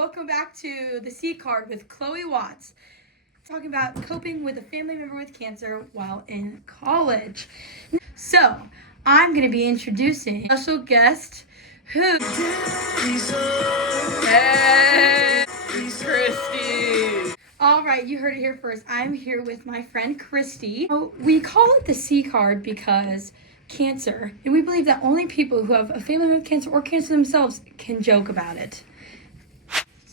welcome back to the C Card with Chloe Watts. Talking about coping with a family member with cancer while in college. So, I'm going to be introducing a special guest who... Hey, Christy. All right, you heard it here first. I'm here with my friend Christy. We call it the C Card because cancer, and we believe that only people who have a family member with cancer or cancer themselves can joke about it.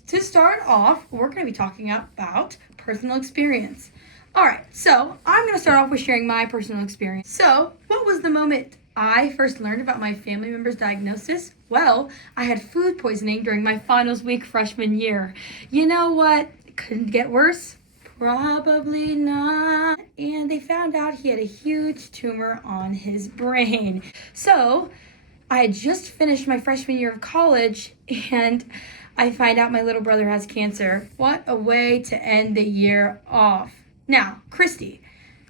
To start off, we're going to be talking about personal experience. All right, so I'm going to start off with sharing my personal experience. So, what was the moment I first learned about my family member's diagnosis? Well, I had food poisoning during my finals week freshman year. You know what? It couldn't get worse? Probably not. And they found out he had a huge tumor on his brain. So, I had just finished my freshman year of college, and I find out my little brother has cancer. What a way to end the year off. Now, Christy,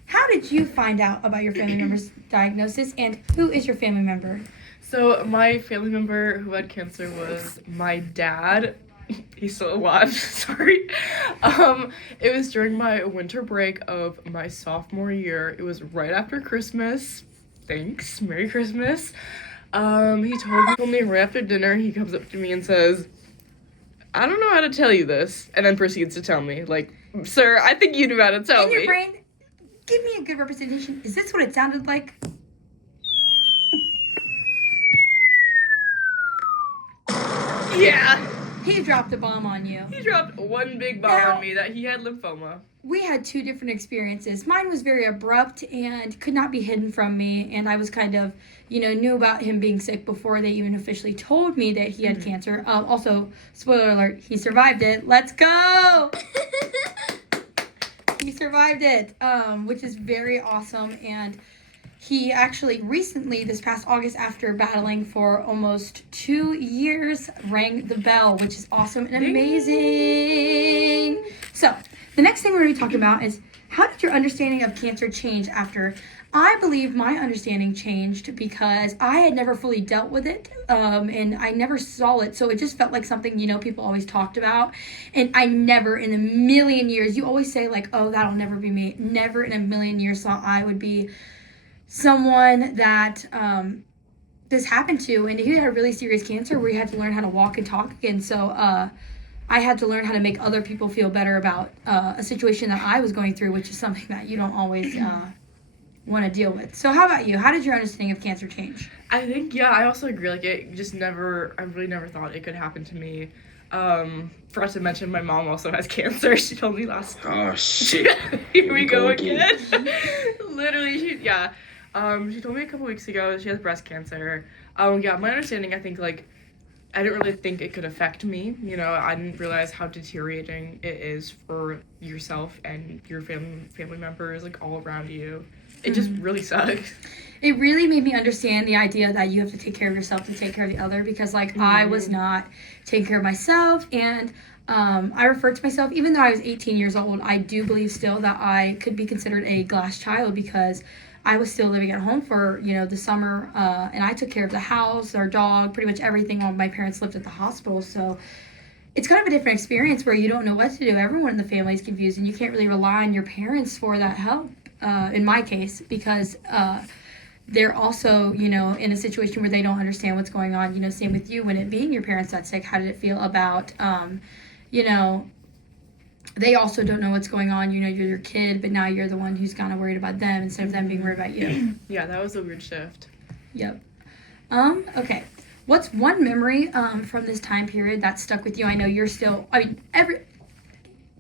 how did you find out about your family member's diagnosis, and who is your family member? So my family member who had cancer was my dad. He's still alive, sorry. It was during my winter break of my sophomore year. It was right after Christmas. Thanks, Merry Christmas. He told me right after dinner, he comes up to me and says, I don't know how to tell you this, and then proceeds to tell me, like, sir, I think you knew how to tell me. In your brain, give me a good representation. Is this what it sounded like? Yeah. He dropped a bomb on you. He dropped one big bomb on me that he had lymphoma. We had two different experiences. Mine was very abrupt and could not be hidden from me, and I was kind of, knew about him being sick before they even officially told me that he had cancer. Also, spoiler alert, he survived it. Let's go! He survived it, which is very awesome, and he actually recently, this past August, after battling for almost 2 years, rang the bell, which is awesome and amazing. So, the next thing we're going to be talking about is, how did your understanding of cancer change after? I believe my understanding changed because I had never fully dealt with it, and I never saw it, so it just felt like something, people always talked about, and I never in a million years, you always say, like, oh, that'll never be me. Never in a million years thought I would be someone that this happened to, and he had a really serious cancer where he had to learn how to walk and talk again. So I had to learn how to make other people feel better about a situation that I was going through, which is something that you don't always want to deal with. So how about you? How did your understanding of cancer change? I think, I also agree. Like, I really never thought it could happen to me. Forgot to mention my mom also has cancer. She told me last. Oh shit! Here we go again. Literally, she told me a couple weeks ago she has breast cancer. My understanding, I think, like, I didn't really think it could affect me. I didn't realize how deteriorating it is for yourself and your family members, like, all around you. It just really sucks. It really made me understand the idea that you have to take care of yourself to take care of the other, because, like, I was not taking care of myself, and I refer to myself, even though I was 18 years old, I do believe still that I could be considered a glass child, because I was still living at home for, the summer, and I took care of the house, our dog, pretty much everything while my parents lived at the hospital. So it's kind of a different experience where you don't know what to do. Everyone in the family is confused, and you can't really rely on your parents for that help, in my case, because they're also, in a situation where they don't understand what's going on. Same with you, when it being your parents that's sick, how did it feel about, they also don't know what's going on. You're your kid, but now you're the one who's kind of worried about them instead of them being worried about you. Yeah, that was a weird shift. Yep. Okay. What's one memory from this time period that stuck with you? I know you're still,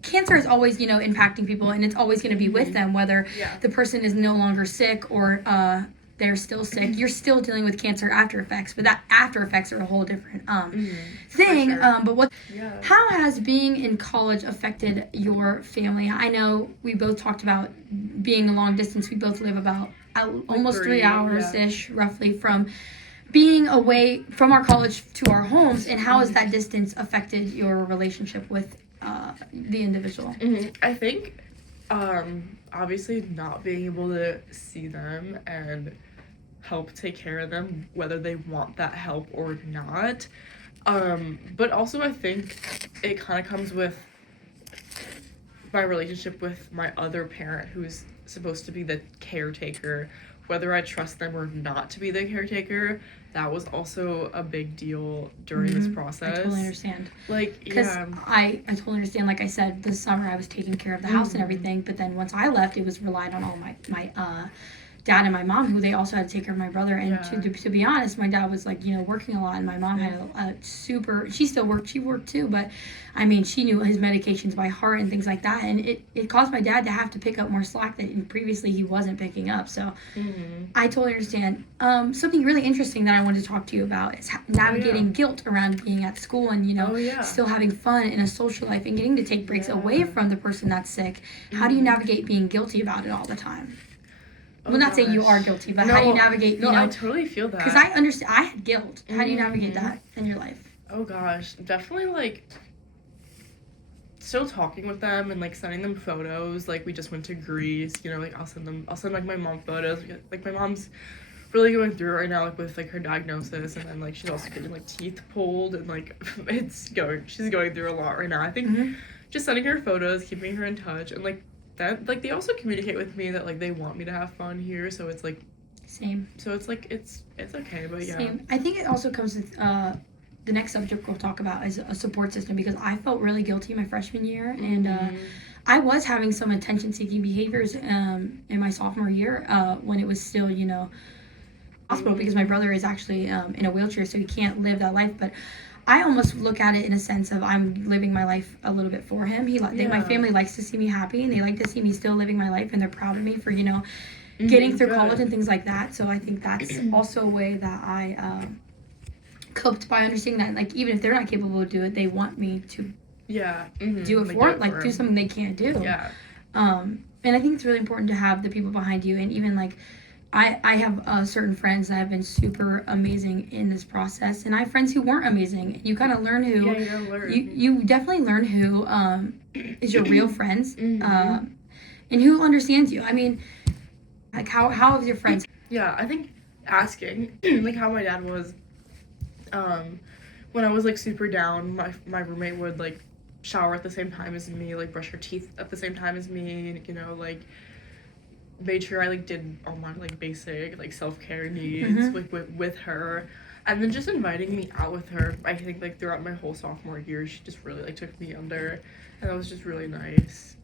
cancer is always, impacting people, and it's always going to be with them, whether the person is no longer sick or they're still sick. You're still dealing with cancer after effects, but that after effects are a whole different thing. Sure. But how has being in college affected your family? I know we both talked about being a long distance. We both live about almost 3 hours-ish, roughly, from being away from our college to our homes, and how has that distance affected your relationship with the individual? I think, obviously, not being able to see them and help take care of them, whether they want that help or not, But also I think it kind of comes with my relationship with my other parent, who's supposed to be the caretaker, whether I trust them or not to be the caretaker. That was also a big deal during this process. I totally understand. Like, because yeah. I totally understand. Like I said, this summer I was taking care of the house and everything, but then once I left, it was relied on all my dad and my mom, who they also had to take care of my brother. And to be honest, my dad was like, working a lot, and my mom had a super, she still worked, she worked too, but I mean, she knew his medications by heart and things like that. And it caused my dad to have to pick up more slack that previously he wasn't picking up. So I totally understand. Something really interesting that I wanted to talk to you about is navigating guilt around being at school and, still having fun in a social life and getting to take breaks away from the person that's sick. How do you navigate being guilty about it all the time? Well, not saying you are guilty, but how do you navigate, I totally feel that. Because I understand, I had guilt. How do you navigate that in your life? Oh gosh, definitely, like, still talking with them and, like, sending them photos. Like, we just went to Greece, like, I'll send, like, my mom photos. Like, my mom's really going through it right now, like, with, like, her diagnosis, and then, like, she's also getting, like, teeth pulled, and, like, she's going through a lot right now. I think just sending her photos, keeping her in touch, and, like, that, like, they also communicate with me that, like, they want me to have fun here, so it's like same. So it's like it's okay, but yeah. Same. I think it also comes with the next subject we'll talk about is a support system, because I felt really guilty my freshman year, and I was having some attention-seeking behaviors in my sophomore year when it was still hospital, because my brother is actually in a wheelchair, so he can't live that life, but I almost look at it in a sense of I'm living my life a little bit for him. My family likes to see me happy, and they like to see me still living my life, and they're proud of me for, getting through college and things like that. So I think that's also a way that I coped by understanding that, like, even if they're not capable to do it, they want me to do it for them, like do something they can't do. Yeah. And I think it's really important to have the people behind you, and even like I have certain friends that have been super amazing in this process, and I have friends who weren't amazing. You kind of learn who you definitely learn who is your real friends, and who understands you. I mean, like how have your friends? Yeah, I think asking like how my dad was when I was like super down, my roommate would like shower at the same time as me, like brush her teeth at the same time as me, like made sure I like did all my like basic like self-care needs like with her, and then just inviting me out with her. I think like throughout my whole sophomore year, she just really like took me under, and that was just really nice.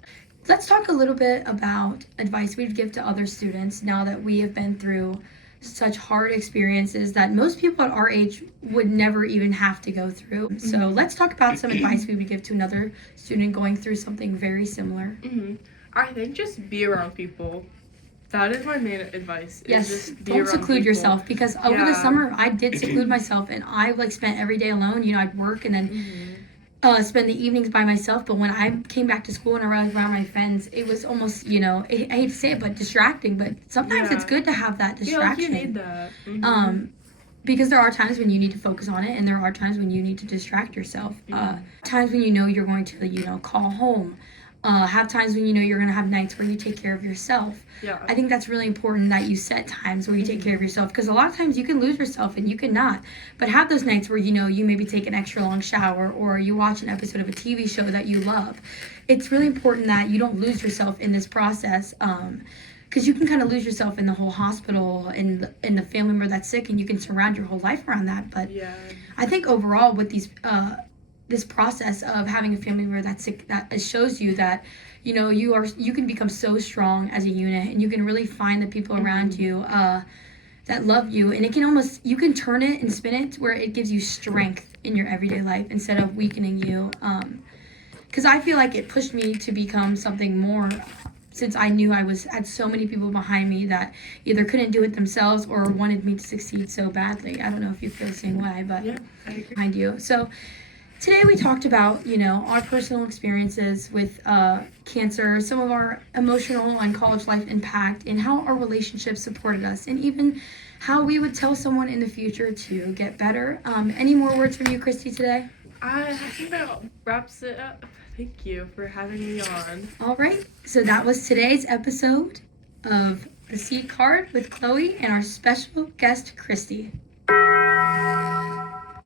Let's talk a little bit about advice we'd give to other students now that we have been through such hard experiences that most people at our age would never even have to go through. So let's talk about some advice we would give to another student going through something very similar. I think just be around people. That is my main advice. Yes, just don't seclude yourself, because over the summer I did seclude myself, and I like spent every day alone. I'd work and then spend the evenings by myself. But when I came back to school and I was around my friends, it was almost, I hate to say it, but distracting. But sometimes it's good to have that distraction. Yeah, you need that. Because there are times when you need to focus on it, and there are times when you need to distract yourself. Times when you're going to, call home. Have times when you're going to have nights where you take care of yourself. Yeah. I think that's really important that you set times where you take care of yourself, because a lot of times you can lose yourself and you can not. But have those nights where you maybe take an extra long shower, or you watch an episode of a TV show that you love. It's really important that you don't lose yourself in this process, because you can kind of lose yourself in the whole hospital and in the family member that's sick, and you can surround your whole life around that. But I think overall with these this process of having a family member that's sick, that shows you that you can become so strong as a unit, and you can really find the people around you that love you, and you can turn it and spin it to where it gives you strength in your everyday life instead of weakening you, because I feel like it pushed me to become something more, since I knew I had so many people behind me that either couldn't do it themselves or wanted me to succeed so badly. I don't know if you feel the same way, but yeah, I agree. Behind you. So today we talked about, our personal experiences with cancer, some of our emotional and college life impact, and how our relationships supported us, and even how we would tell someone in the future to get better. Any more words from you, Christy, today? I think that wraps it up. Thank you for having me on. All right. So that was today's episode of The C Card with Chloe and our special guest, Christy.